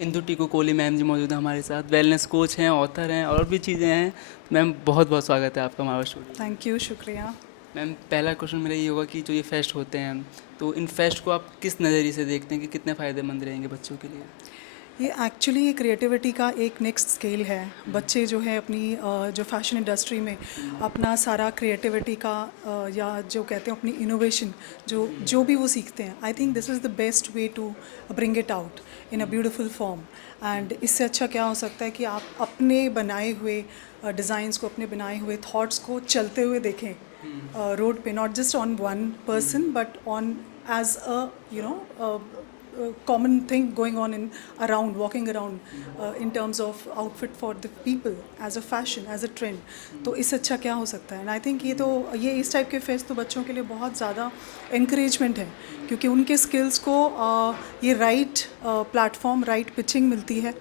Indu Tiku Kohli ma'am जी मौजूद हैं हमारे साथ, वेलनेस कोच हैं, ऑथर हैं और भी चीज़ें हैं। मैम बहुत बहुत स्वागत है आपका हमारा स्टूडियो। थैंक यू, शुक्रिया। मैम पहला क्वेश्चन मेरा ये होगा कि जो ये फेस्ट होते हैं तो इन फेस्ट को आप किस नज़रिए से देखते हैं कि कितने फ़ायदेमंद रहेंगे बच्चों के लिए? ये एक्चुअली ये क्रिएटिविटी का एक नेक्स्ट स्केल है। बच्चे जो है अपनी जो फैशन इंडस्ट्री में अपना सारा क्रिएटिविटी का या जो कहते हैं अपनी इनोवेशन जो जो भी वो सीखते हैं, I think this is the best way to bring it out in a beautiful form. And इससे अच्छा क्या हो सकता है कि आप अपने बनाए हुए डिज़ाइंस को, अपने बनाए हुए थॉट्स को चलते हुए देखें रोड पे, not just on one person but on as a common thing going on in around walking around in terms of outfit for the people as a fashion as a trend. तो इससे अच्छा क्या हो सकता है? And I think ये इस type के फेस्ट तो बच्चों के लिए बहुत ज़्यादा encouragement है, क्योंकि उनके skills को ये राइट प्लेटफॉर्म, राइट पिचिंग मिलती है,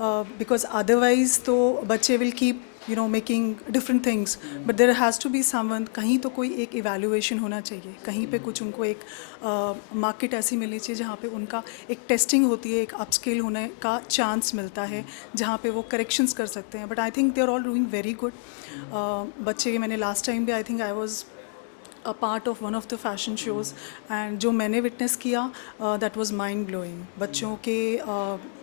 बिकॉज अदरवाइज तो बच्चे will keep making different things, but there has to be someone, कहीं तो कोई एक इवैल्यूएशन होना चाहिए, कहीं पे कुछ उनको एक मार्केट ऐसी मिलनी चाहिए जहाँ पे उनका एक टेस्टिंग होती है, एक अपस्केल होने का चांस मिलता है, जहाँ पे वो करेक्शंस कर सकते हैं। But I think they are all doing very good. बच्चे, मैंने लास्ट टाइम भी I think I was a part of one of the fashion shows, and जो मैंने विटनेस किया दैट वाज माइंड ब्लोइंग। बच्चों के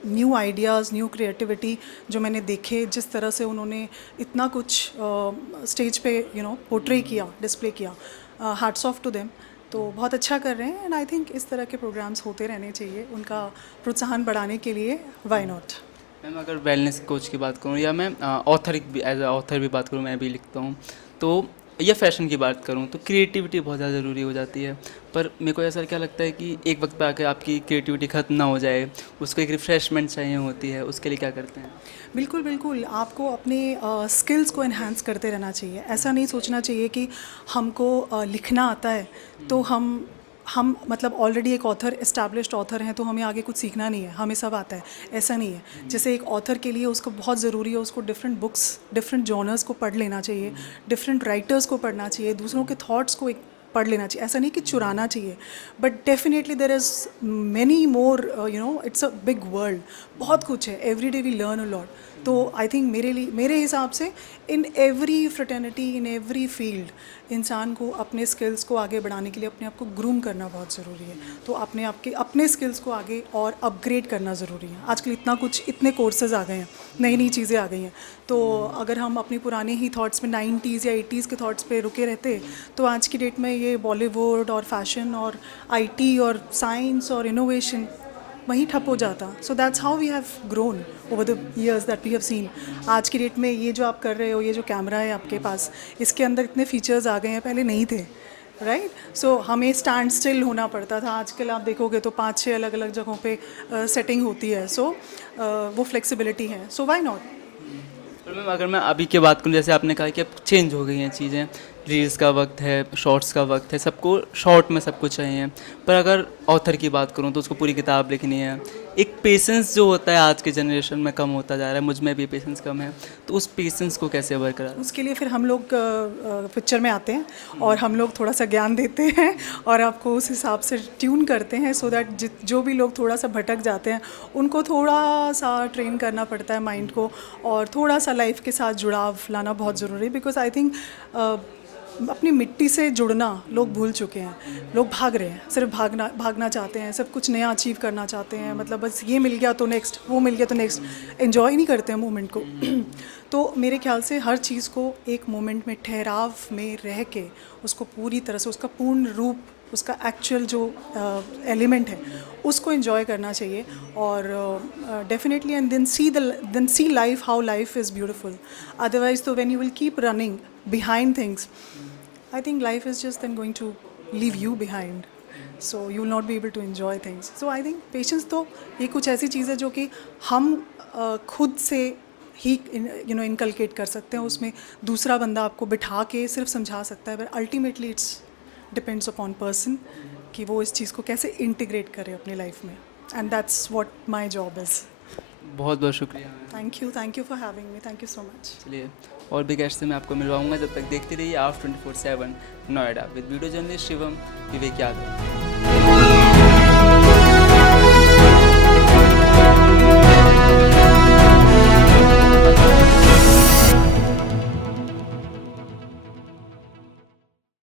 न्यू आइडियाज़, न्यू क्रिएटिविटी जो मैंने देखे, जिस तरह से उन्होंने इतना कुछ स्टेज पे पोर्ट्रे किया, डिस्प्ले किया, हैट्स ऑफ टू देम। तो बहुत अच्छा कर रहे हैं, एंड आई थिंक इस तरह के प्रोग्राम्स होते रहने चाहिए उनका प्रोत्साहन बढ़ाने के लिए। Why not? मैम अगर वेलनेस कोच की बात करूँ या मैं ऑथर भी, एज अ ऑथर भी बात करूँ, मैं भी लिखता हूँ, तो या फैशन की बात करूँ तो क्रिएटिविटी बहुत ज़्यादा ज़रूरी हो जाती है। पर मेरे को ऐसा क्या लगता है कि एक वक्त पे आके आपकी क्रिएटिविटी ख़त्म ना हो जाए, उसको एक रिफ़्रेशमेंट चाहिए होती है, उसके लिए क्या करते हैं? बिल्कुल बिल्कुल, आपको अपने स्किल्स को एनहांस करते रहना चाहिए। ऐसा नहीं सोचना चाहिए कि हमको लिखना आता है तो हम मतलब ऑलरेडी एक ऑथर, एस्टैब्लिश्ड ऑथर हैं, तो हमें आगे कुछ सीखना नहीं है, हमें सब आता है। ऐसा नहीं है। जैसे एक ऑथर के लिए उसको बहुत ज़रूरी है, उसको डिफरेंट बुक्स, डिफरेंट जॉनर्स को पढ़ लेना चाहिए, डिफरेंट राइटर्स को पढ़ना चाहिए, दूसरों के थॉट्स को एक पढ़ लेना चाहिए। ऐसा नहीं कि चुराना चाहिए, but definitely there is many more, it's a big world, बहुत कुछ है, every day we learn a lot. तो आई थिंक मेरे हिसाब से in every fraternity, in every field, इंसान को अपने स्किल्स को आगे बढ़ाने के लिए अपने आप को ग्रूम करना बहुत ज़रूरी है। तो अपने स्किल्स को आगे और अपग्रेड करना ज़रूरी है। आजकल इतना कुछ, इतने कोर्सेज आ गए हैं, नई नई चीज़ें आ गई हैं। तो अगर हम अपनी पुराने ही थॉट्स में 90s या 80s के थॉट्स पे रुके रहते, तो आज की डेट में ये बॉलीवुड और फैशन और आईटी और साइंस और इनोवेशन वहीं ठप हो जाता। So that's how we have grown over the years that we have seen. आज की डेट में ये जो आप कर रहे हो, ये जो कैमरा है आपके पास, इसके अंदर इतने फीचर्स आ गए हैं, पहले नहीं थे, राइट? सो हमें स्टैंड स्टिल होना पड़ता था। आजकल आप देखोगे तो 5-6 अलग अलग जगहों पे सेटिंग होती है। सो वो फ्लेक्सिबिलिटी है, सो व्हाई नॉट? पर मैम अगर मैं अभी की बात करूँ, जैसे आपने कहा कि अब चेंज हो गई हैं चीज़ें, रील्स का वक्त है, शॉर्ट्स का वक्त है, सबको शॉर्ट में सब कुछ चाहिए। पर अगर ऑथर की बात करूँ तो उसको पूरी किताब लिखनी है। एक पेशेंस जो होता है आज के जनरेशन में कम होता जा रहा है, मुझ में भी पेशेंस कम है, तो उस पेशेंस को कैसे बरकरार? उसके लिए फिर हम लोग पिक्चर में आते हैं और हम लोग थोड़ा सा ज्ञान देते हैं और आपको उस हिसाब से ट्यून करते हैं, सो दैट जो भी लोग थोड़ा सा भटक जाते हैं उनको थोड़ा सा ट्रेन करना पड़ता है माइंड को, और थोड़ा सा लाइफ के साथ जुड़ाव लाना बहुत ज़रूरी है। बिकॉज आई थिंक अपनी मिट्टी से जुड़ना लोग भूल चुके हैं। लोग भाग रहे हैं, सिर्फ भागना चाहते हैं, सब कुछ नया अचीव करना चाहते हैं, मतलब बस ये मिल गया तो नेक्स्ट, वो मिल गया तो नेक्स्ट, एंजॉय नहीं करते हैं मोमेंट को। तो मेरे ख्याल से हर चीज़ को एक मोमेंट में, ठहराव में रह के, उसको पूरी तरह से, उसका पूर्ण रूप, उसका एक्चुअल जो एलिमेंट है, उसको एंजॉय करना चाहिए। और definitely, and then see life, how life is beautiful. Otherwise तो when you will keep running behind things, I think life is just then going to leave you behind, so you will not be able to enjoy things. So I think patience तो ये कुछ ऐसी चीज़ है जो कि हम खुद से ही इनकलकेट कर सकते हैं। उसमें दूसरा बंदा आपको बिठा के सिर्फ समझा सकता है, but ultimately it's depends upon person कि वो इस चीज़ को कैसे इंटीग्रेट करे अपनी लाइफ में, and that's what my job is. बहुत बहुत शुक्रिया। Thank you for having me, thank you so much. चलिए, और भी गेस्ट से मैं आपको मिलवाऊंगा। जब तक देखते रहिए of 24/7 Noida with video journalist Shivam Vivek Yadav.